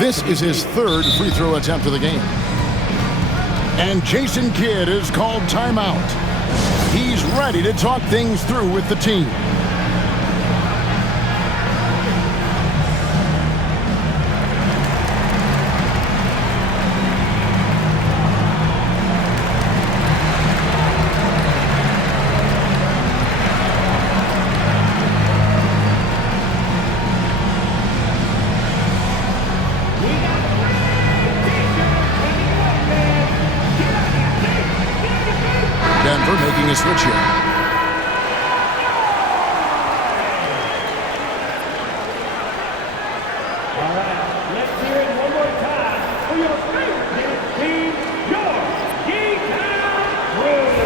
This is his third free throw attempt of the game. And Jason Kidd is called timeout. He's ready to talk things through with the team. Denver making a switch here. All right, let's hear it one more time for your favorite team, your G-Town Blues.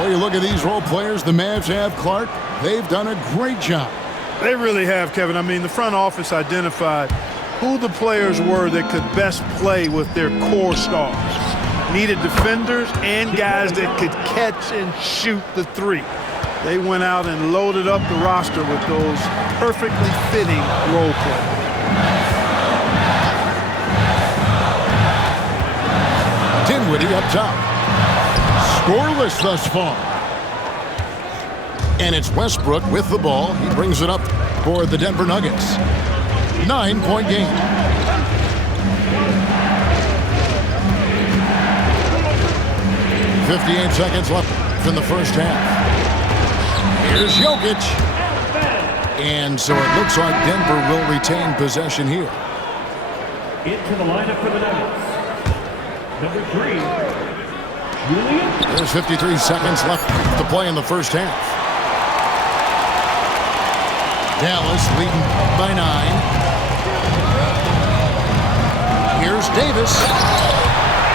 Well, you look at these role players the Mavs have, Clark. They've done a great job. They really have, Kevin. I mean, the front office identified who the players were that could best play with their core stars. Needed defenders and guys that could catch and shoot the three. They went out and loaded up the roster with those perfectly fitting role players. Dinwiddie up top. Scoreless thus far. And it's Westbrook with the ball. He brings it up for the Denver Nuggets. 9-point game. .58 seconds left in the first half. Here's Jokic. And so it looks like Denver will retain possession here. Into the lineup for the Nuggets. Number 3, Julius. There's 53 seconds left to play in the first half. Dallas leading by 9. Here's Davis.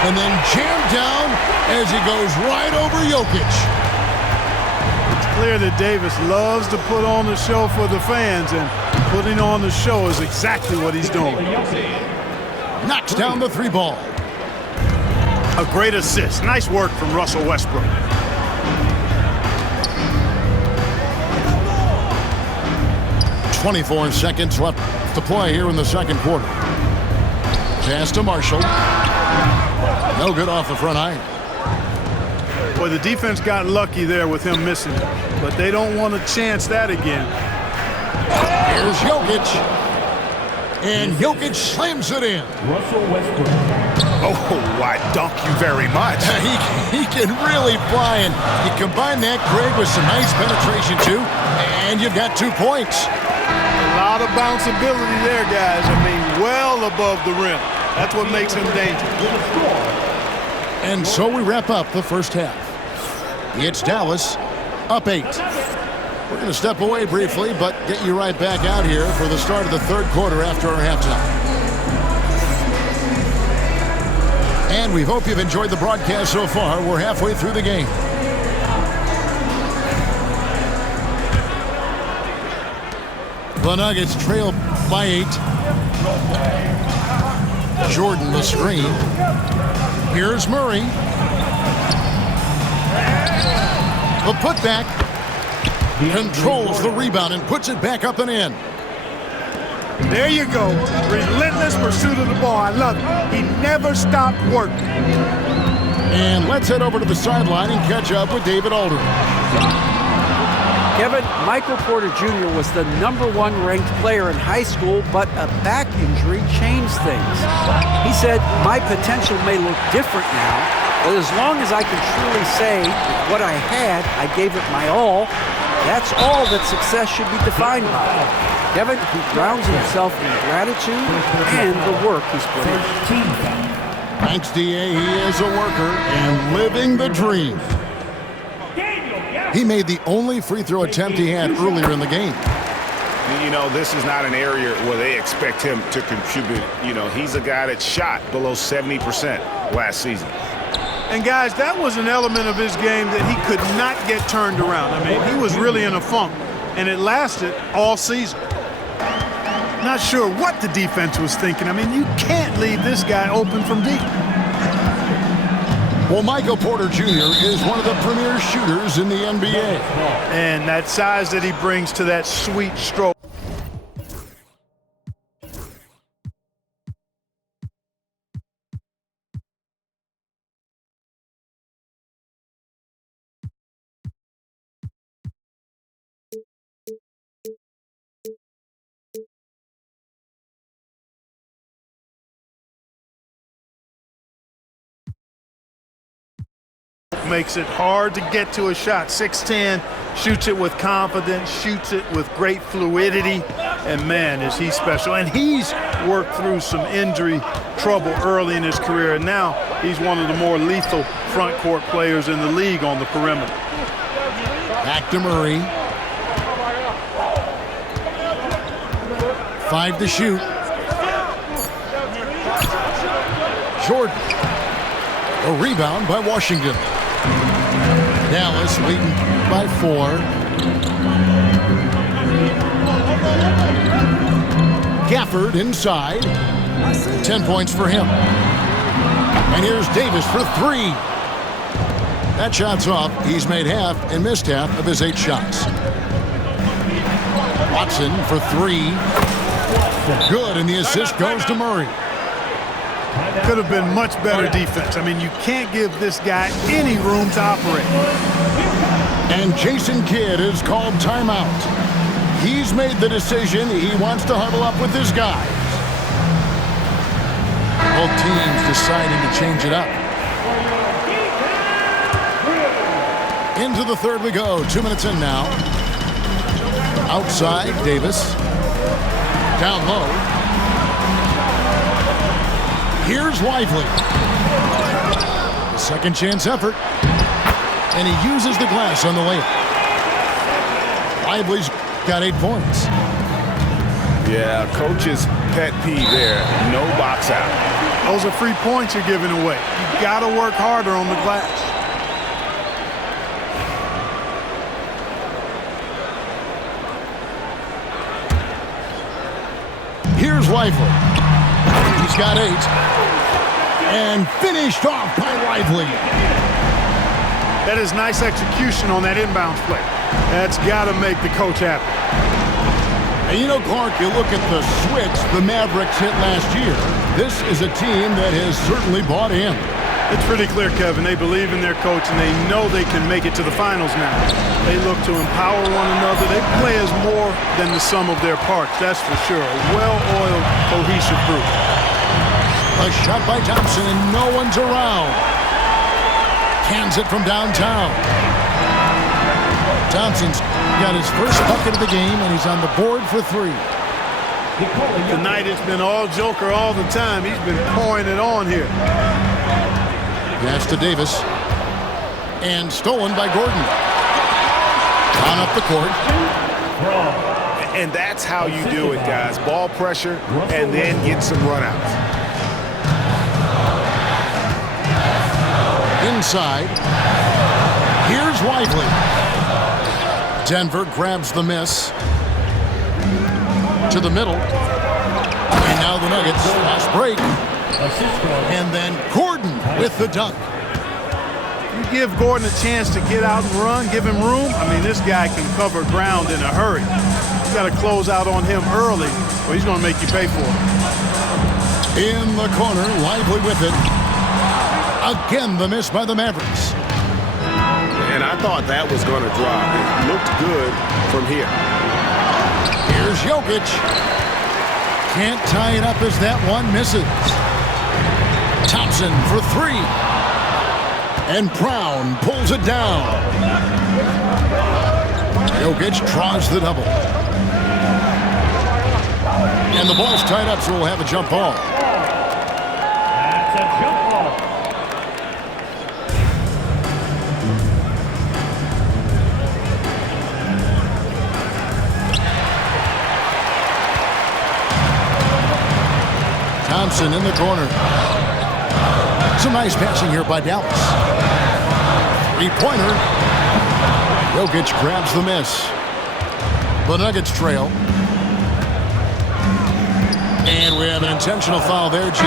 And then jammed down as he goes right over Jokic. It's clear that Davis loves to put on the show for the fans, and putting on the show is exactly what he's doing. Knocks down the 3 ball. A great assist. Nice work from Russell Westbrook. .24 seconds left to play here in the second quarter. Pass to Marshall. No good off the front iron. Boy, the defense got lucky there with him missing it, but they don't want to chance that again. Here's Jokic. And Jokic slams it in. Russell Westbrook. Oh, I dunk you very much. He can really fly, and you combine that, Greg, with some nice penetration, too, and you've got 2 points. A lot of bounceability there, guys. I mean, well above the rim. That's what makes him dangerous. And so we wrap up the first half. It's Dallas up 8. We're going to step away briefly, but get you right back out here for the start of the third quarter after our halftime. And we hope you've enjoyed the broadcast so far. We're halfway through the game. The Nuggets trail by 8. Jordan the screen. Here's Murray. The putback. Controls the rebound and puts it back up and in. There you go. Relentless pursuit of the ball. I love it. He never stopped working. And let's head over to the sideline and catch up with David Aldridge. Kevin, Michael Porter Jr. was the #1 ranked player in high school, but a back injury changed things. He said, "My potential may look different now, but as long as I can truly say what I had, I gave it my all, that's all that success should be defined by." Kevin, he grounds himself in gratitude and the work he's put in. Thanks, D.A. He is a worker and living the dream. He made the only free throw attempt he had earlier in the game. You know, this is not an area where they expect him to contribute. You know, he's a guy that shot below 70% last season. And guys, that was an element of his game that he could not get turned around. I mean, he was really in a funk, and it lasted all season. Not sure what the defense was thinking. I mean, you can't leave this guy open from deep. Well, Michael Porter Jr. is one of the premier shooters in the NBA. And that size that he brings to that sweet stroke. Makes it hard to get to a shot. 6'10", shoots it with confidence, shoots it with great fluidity, and man, is he special. And he's worked through some injury trouble early in his career, and now he's one of the more lethal front court players in the league on the perimeter. Back to Murray. 5 to shoot. Jordan. A rebound by Washington. Dallas leading by 4. Gafford inside. 10 points for him. And here's Davis for 3. That shot's off. He's made half and missed half of his 8 shots. Watson for 3. Good, and the assist goes to Murray. Could have been much better defense. I mean, you can't give this guy any room to operate. And Jason Kidd is called timeout. He's made the decision. He wants to huddle up with his guys. Both teams deciding to change it up. Into the third we go. 2 minutes in now. Outside, Davis. Down low. Here's Lively. The second chance effort. And he uses the glass on the layup. Lively's got 8 points. Yeah, coach's pet peeve there. No box out. Those are free points you're giving away. You got to work harder on the glass. Here's Lively. He's got 8. And finished off by Lively. That is nice execution on that inbounds play. That's got to make the coach happy. And you know, Clark, you look at the switch the Mavericks hit last year. This is a team that has certainly bought in. It's pretty clear, Kevin. They believe in their coach, and they know they can make it to the finals now. They look to empower one another. They play as more than the sum of their parts, that's for sure. A well-oiled, cohesive group. A shot by Thompson, and no one's around. Cans it from downtown. Thompson's got his first bucket of the game, and he's on the board for 3. Tonight it's been all Joker all the time. He's been pouring it on here. Pass to Davis. And stolen by Gordon. On up the court. And that's how you do it, guys. Ball pressure and then get some runouts. Inside. Here's Lively. Denver grabs the miss. To the middle. And now the Nuggets. Fast break. And then Gordon with the dunk. You give Gordon a chance to get out and run, give him room. I mean, this guy can cover ground in a hurry. You got to close out on him early, or he's going to make you pay for it. In the corner, Lively with it. Again, the miss by the Mavericks. And I thought that was going to drop. It looked good from here. Here's Jokic. Can't tie it up as that one misses. Thompson for 3. And Brown pulls it down. Jokic draws the double. And the ball's tied up, so we'll have a jump ball. That's a jump ball. Thompson in the corner. Some nice passing here by Dallas. 3-pointer. Jokic grabs the miss. The Nuggets trail. And we have an intentional foul there, G.A.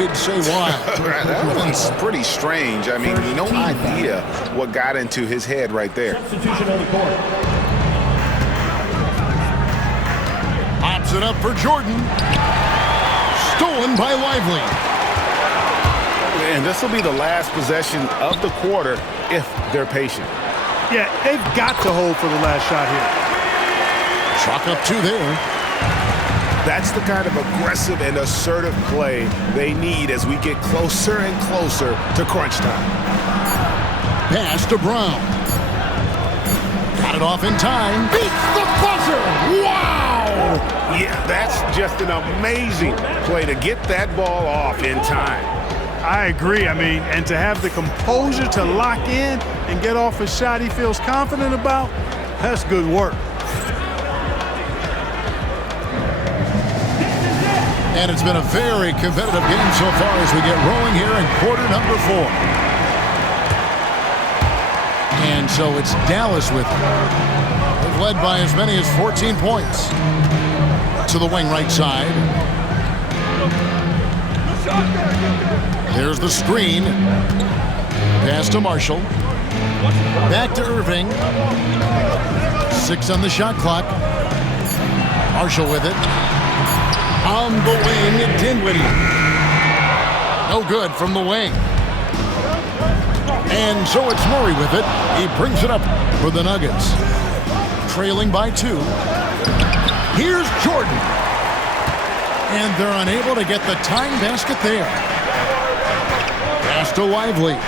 could say why. That one's pretty strange. I mean, no idea what got into his head right there. Substitution on the court. Pops it up for Jordan. Stolen by Lively. And this will be the last possession of the quarter if they're patient. Yeah, they've got to hold for the last shot here. Chalk up 2 there. That's the kind of aggressive and assertive play they need as we get closer and closer to crunch time. Pass to Brown. Got it off in time. Beats the buzzer. Wow! Yeah, that's just an amazing play to get that ball off in time. I agree. I mean, and to have the composure to lock in and get off a shot he feels confident about, that's good work. And it's been a very competitive game so far as we get rolling here in quarter number 4. And so it's Dallas with it. They've led by as many as 14 points. To the wing right side. There's the screen. Pass to Marshall. Back to Irving. 6 on the shot clock. Marshall with it. On the wing, Dinwiddie. No good from the wing. And so it's Murray with it. He brings it up for the Nuggets. Trailing by 2. Here's Jordan. And they're unable to get the tying basket there. Pass to Lively.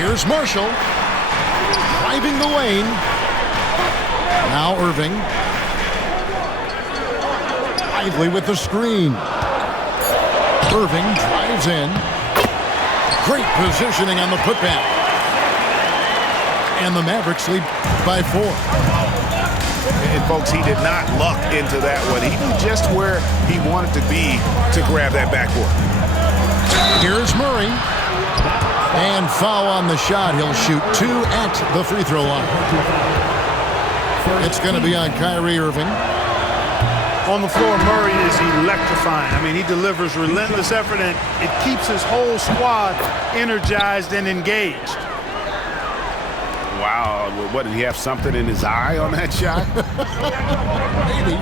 Here's Marshall. Driving the lane. Now Irving. Lively with the screen. Irving drives in. Great positioning on the putback. And the Mavericks lead by 4. And folks, he did not luck into that one. He knew just where he wanted to be to grab that backboard. Here's Murray. And foul on the shot. He'll shoot 2 at the free throw line. It's going to be on Kyrie Irving. On the floor, Murray is electrifying. I mean, he delivers relentless effort, and it keeps his whole squad energized and engaged. Wow, what, did he have something in his eye on that shot? Maybe.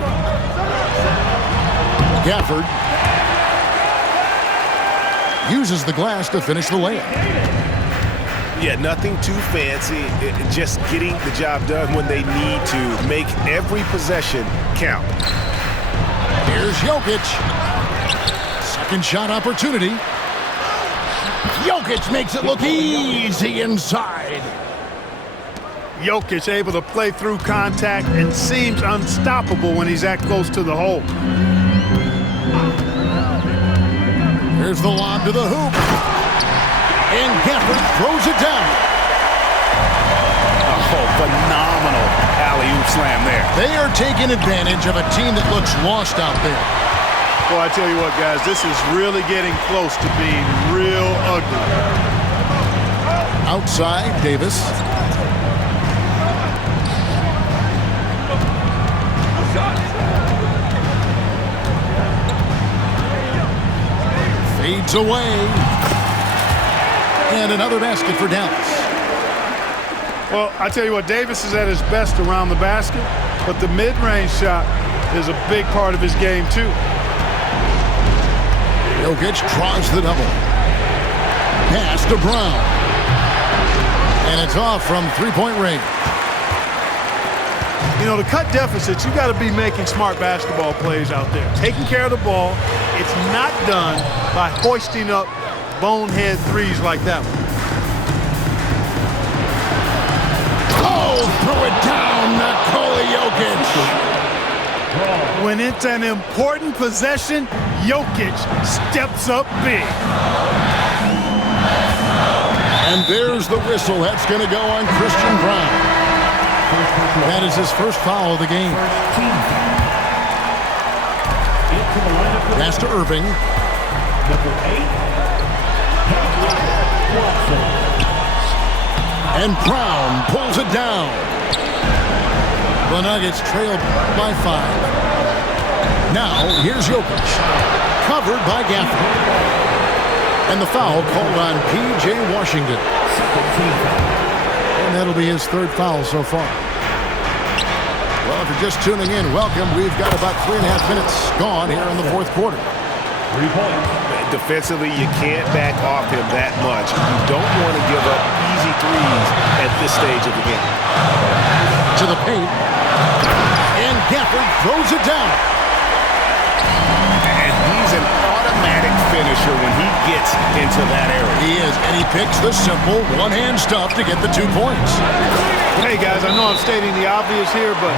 Gafford uses the glass to finish the layup. Yeah, nothing too fancy. Just getting the job done when they need to. Make every possession count. Here's Jokic. Second shot opportunity. Jokic makes it look easy inside. Jokic able to play through contact and seems unstoppable when he's that close to the hole. Here's the lob to the hoop. And Gafford throws it down. Oh, phenomenal alley-oop slam there. They are taking advantage of a team that looks lost out there. Well, I tell you what, guys, this is really getting close to being real ugly. Outside, Davis. Fades away. And another basket for Dallas. Well, I tell you what, Davis is at his best around the basket, but the mid-range shot is a big part of his game, too. Jokic draws the double. Pass to Brown. And it's off from three-point range. You know, to cut deficits, you got to be making smart basketball plays out there. Taking care of the ball. It's not done by hoisting up bonehead threes like that one. Oh, threw it down, Nikola Jokic. When it's an important possession, Jokic steps up big. And there's the whistle. That's going to go on Christian Brown. That is his first foul of the game. Pass to Irving. And Brown pulls it down. The Nuggets trail by 5. Now, here's Jokic. Recovered by Gafford. And the foul called on P.J. Washington. And that'll be his third foul so far. Well, if you're just tuning in, welcome. We've got about 3.5 minutes gone here in the fourth quarter. 3 points. Defensively, you can't back off him that much. You don't want to give up easy threes at this stage of the game. To the paint. And Gafford throws it down. And he's an automatic finisher when he gets into that area. He is, and he picks the simple one-hand stuff to get the 2 points. Hey, guys, I know I'm stating the obvious here, but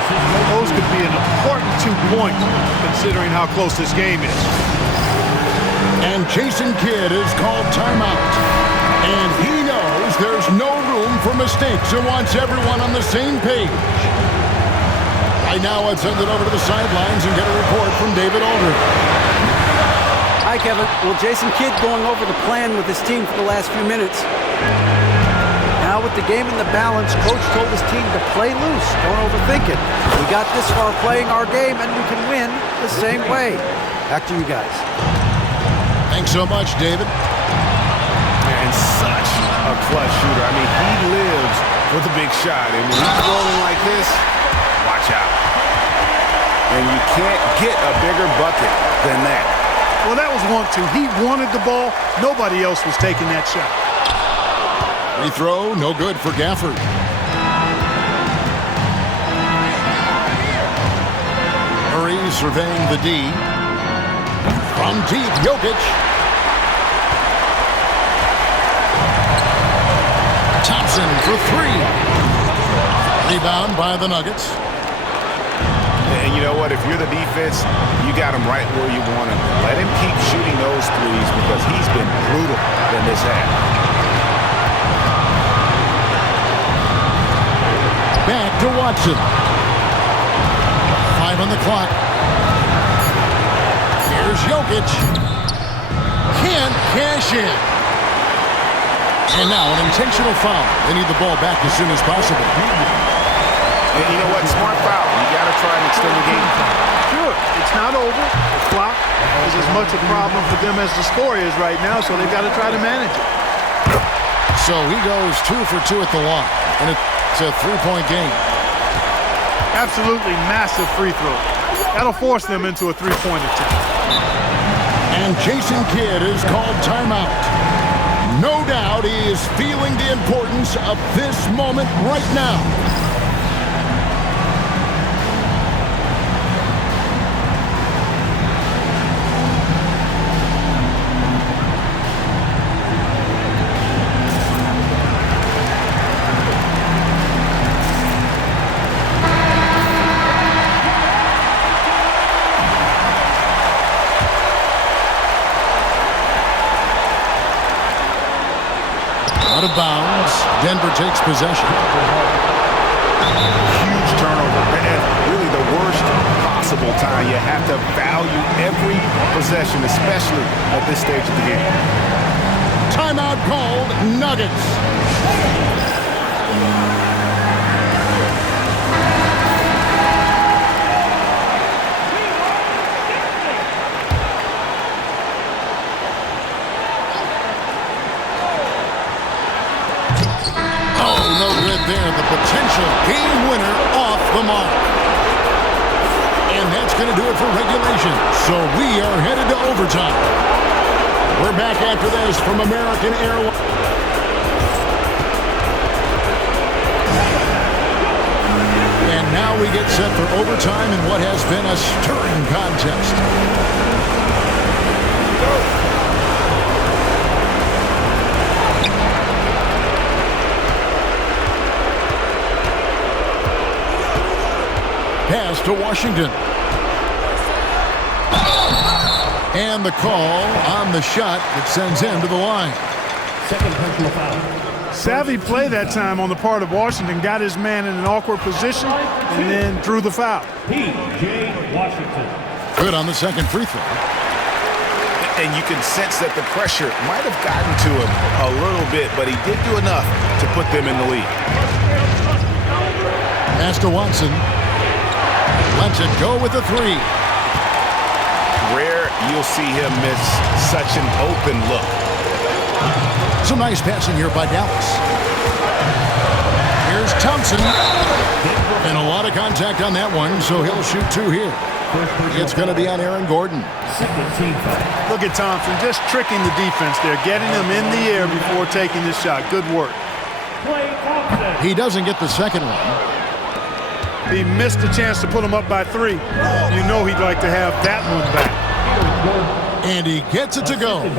those could be an important 2 points considering how close this game is. And Jason Kidd is called timeout. And he knows there's no room for mistakes and wants everyone on the same page. Right now, I'd send it over to the sidelines and get a report from David Aldridge. Hi, Kevin. Well, Jason Kidd going over the plan with his team for the last few minutes. Now with the game in the balance, Coach told his team to play loose. Don't overthink it. We got this far playing our game, and we can win the same way. Back to you guys. Thanks so much, David. And such a clutch shooter. I mean, he lives for the big shot. And when he's rolling like this, watch out. And you can't get a bigger bucket than that. Well, that was 1-2. He wanted the ball. Nobody else was taking that shot. Free throw, no good for Gafford. Murray surveying the D. From deep, Jokic. Thompson for 3. Rebound by the Nuggets. And you know what? If you're the defense, you got him right where you want him. Let him keep shooting those threes because he's been brutal in this half. Back to Watson. 5 on the clock. Here's Jokic. Can't cash in. And now an intentional foul. They need the ball back as soon as possible. And you know what? Smart foul. You got to try and extend the game. Sure, it's not over. The clock is as much a problem for them as the score is right now, so they've got to try to manage it. So he goes 2 for 2 at the line. And it's a 3-point game. Absolutely massive free throw. That'll force them into a 3-point attempt. And Jason Kidd is called timeout. No doubt he is feeling the importance of this moment right now. Out of bounds. Denver takes possession. Huge turnover. And really the worst possible time. You have to value every possession, especially at this stage of the game. Timeout called, Nuggets. No good there. The potential game winner off the mark. And that's going to do it for regulation. So we are headed to overtime. We're back after this from American Airlines. And now we get set for overtime in what has been a stirring contest. Pass to Washington. And the call on the shot that sends him to the line. Second personal foul. Savvy play that time on the part of Washington. Got his man in an awkward position and then drew the foul. P.J. Washington. Good on the second free throw. And you can sense that the pressure might have gotten to him a little bit, but he did do enough to put them in the lead. Pass to Watson. Lets it go with a 3. rare you'll see him miss such an open look. Some nice passing here by Dallas. Here's Thompson. And a lot of contact on that one, so he'll shoot 2 here. It's going to be on Aaron Gordon. Look at Thompson just tricking the defense there, getting them in the air before taking the shot. Good work. He doesn't get the second one. He missed a chance to put him up by 3. You know he'd like to have that one back. And he gets it to go.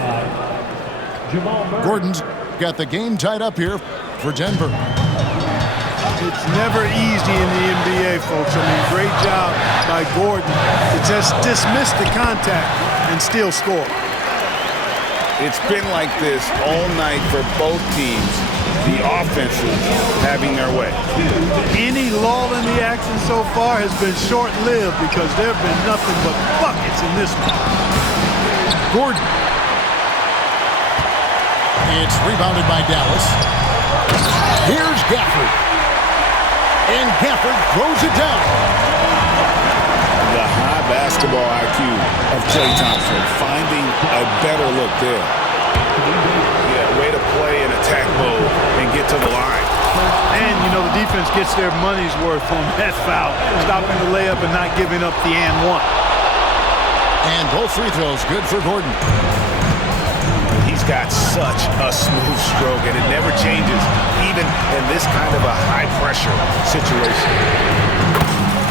Gordon's got the game tied up here for Denver. It's never easy in the NBA, folks. I mean, great job by Gordon to just dismiss the contact and still score. It's been like this all night for both teams. The offenses having their way. Any lull in the action so far has been short-lived because there have been nothing but buckets in this one. Gordon. It's rebounded by Dallas. Here's Gafford. And Gafford throws it down. The high basketball IQ of Klay Thompson finding a better look there. Yeah, way to play in attack mode and get to the line. And, you know, the defense gets their money's worth on that foul, stopping the layup and not giving up the and one. And both free throws good for Gordon. He's got such a smooth stroke, and it never changes, even in this kind of a high-pressure situation.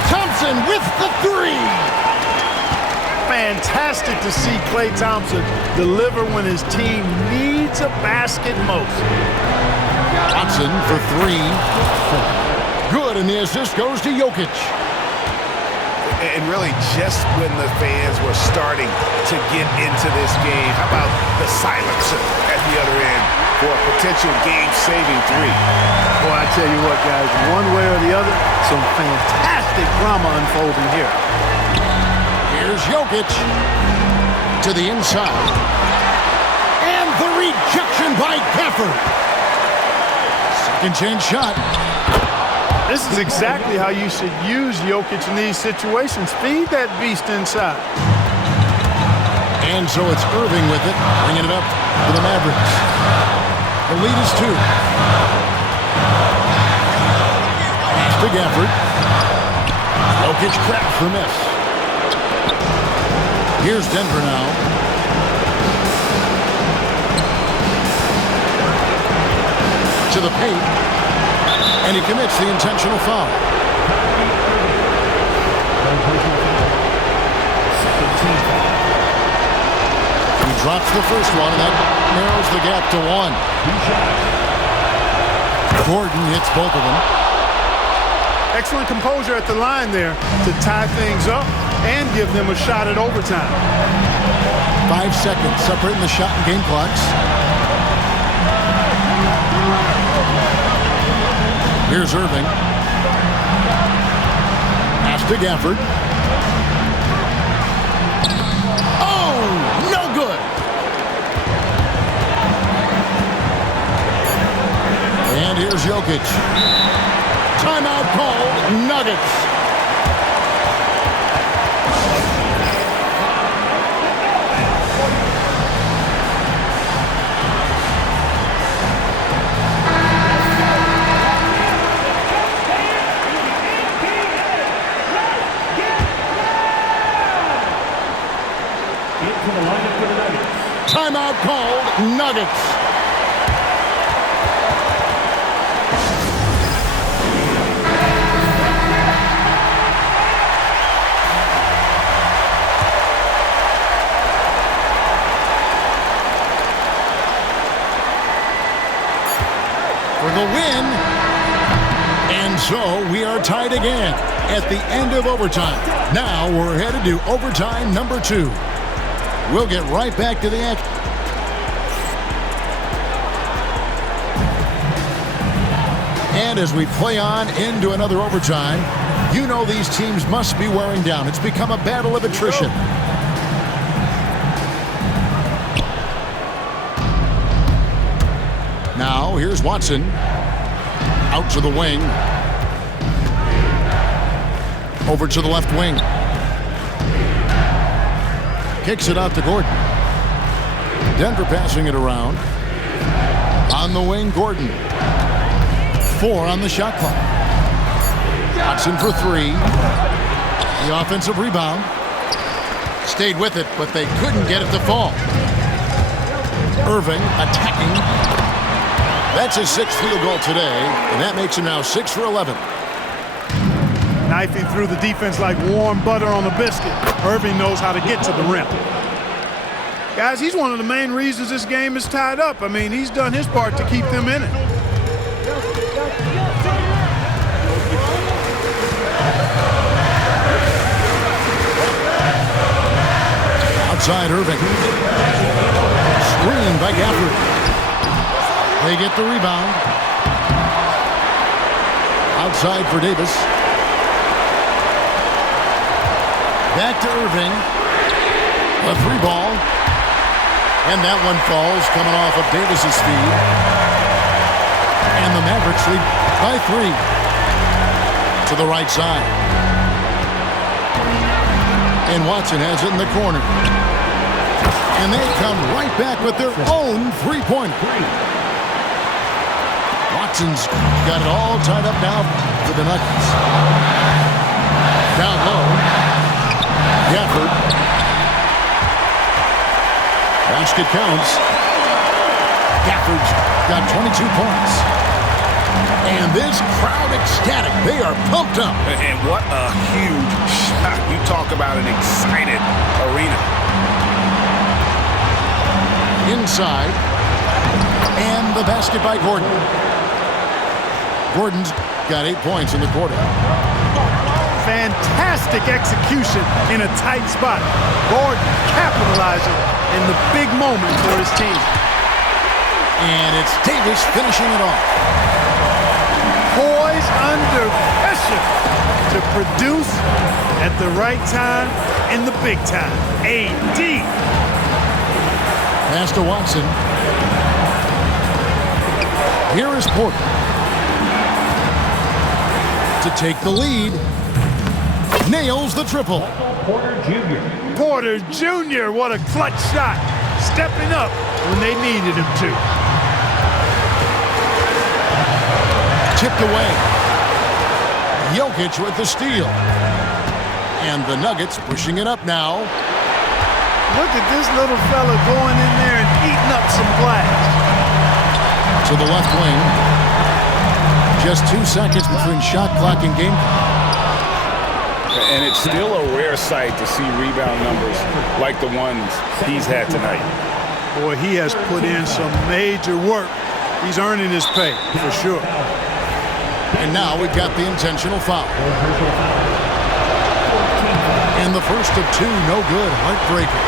Thompson with the 3. Fantastic to see Klay Thompson deliver when his team needs a basket most. Thompson for 3. Good, and the assist goes to Jokic. And really, just when the fans were starting to get into this game, how about the silencer at the other end for a potential game-saving 3? Boy, I tell you what, guys, one way or the other, some fantastic drama unfolding here. Here's Jokic to the inside. And the rejection by Gafford. Second chance shot. This is exactly how you should use Jokic in these situations. Feed that beast inside. And so it's Irving with it, bringing it up for the Mavericks. The lead is 2. Pass to Gafford. Jokic cracked for miss. Here's Denver now. To the paint. And he commits the intentional foul. He drops the first one, and that narrows the gap to 1. Gordon hits both of them. Excellent composure at the line there to tie things up and give them a shot at overtime. 5 seconds separating the shot and game clocks. Here's Irving. Pass to Gafford. Oh, no good. And here's Jokic. Timeout called. Nuggets. Timeout called. Nuggets. For the win. And so we are tied again at the end of overtime. Now we're headed to overtime number 2. We'll get right back to the action. And as we play on into another overtime, you know these teams must be wearing down. It's become a battle of attrition. Now, here's Watson. Out to the wing. Over to the left wing. Kicks it out to Gordon. Denver passing it around. On the wing, Gordon. 4 on the shot clock. Watson for 3. The offensive rebound. Stayed with it, but they couldn't get it to fall. Irving attacking. That's his 6th field goal today, and that makes him now 6 for 11. Knifing through the defense like warm butter on a biscuit. Irving knows how to get to the rim. Guys, he's one of the main reasons this game is tied up. I mean, he's done his part to keep them in it. Outside Irving. Screen by Gafford. They get the rebound. Outside for Davis. Back to Irving. A 3-ball. And that one falls, coming off of Davis's feed. And the Mavericks lead by 3. To the right side. And Watson has it in the corner. And they come right back with their own 3-point. Watson's got it all tied up now for the Nuggets. Down low. Gafford. Basket counts. Gafford's got 22 points. And this crowd ecstatic. They are pumped up. And what a huge shot. You talk about an excited arena. Inside. And the basket by Gordon. Gordon's got 8 points in the quarter. Fantastic execution in a tight spot. Gordon capitalizing in the big moment for his team. And it's Davis finishing it off. Poised under pressure to produce at the right time in the big time. AD. Pass to Watson. Here is Porter. To take the lead. Nails the triple. Porter Jr. Porter Jr. What a clutch shot. Stepping up when they needed him to. Tipped away. Jokic with the steal. And the Nuggets pushing it up now. Look at this little fella going in there and eating up some glass. To the left wing. Just 2 seconds between shot clock and game. And it's still a rare sight to see rebound numbers like the ones he's had tonight. Boy, he has put in some major work. He's earning his pay, for sure. And now we've got the intentional foul. And the first of 2, no good, heartbreaker.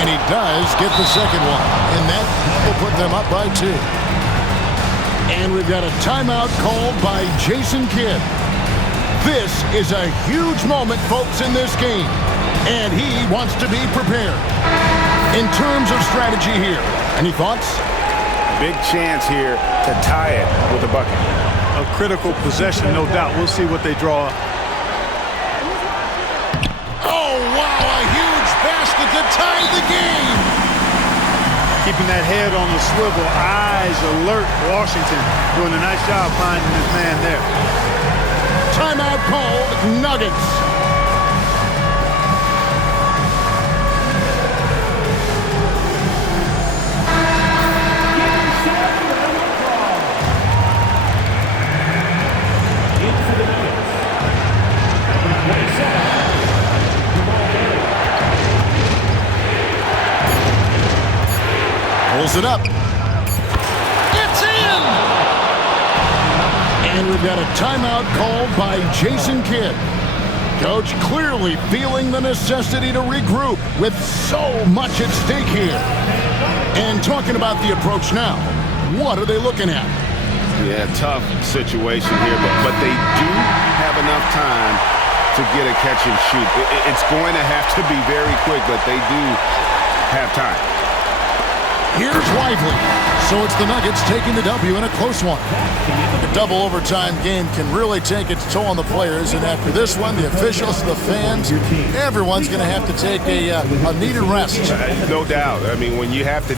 And he does get the second one. And that will put them up by 2. And we've got a timeout called by Jason Kidd. This is a huge moment, folks, in this game. And he wants to be prepared. In terms of strategy here, any thoughts? Big chance here to tie it with a bucket. A critical possession, no doubt. We'll see what they draw up. Oh, wow, a huge basket to tie the game. Keeping that head on the swivel, eyes alert. Washington doing a nice job finding his man there. Timeout called, Nuggets. Pulls it up. It's in! And we've got a timeout called by Jason Kidd. Coach clearly feeling the necessity to regroup with so much at stake here. And talking about the approach now, what are they looking at? Yeah, tough situation here, but they do have enough time to get a catch and shoot. It's going to have to be very quick, but they do have time. Here's Lively. So it's the Nuggets taking the W in a close one. A double overtime game can really take its toll on the players, and after this one, the officials, the fans, everyone's going to have to take a needed rest. No doubt. I mean, when you have to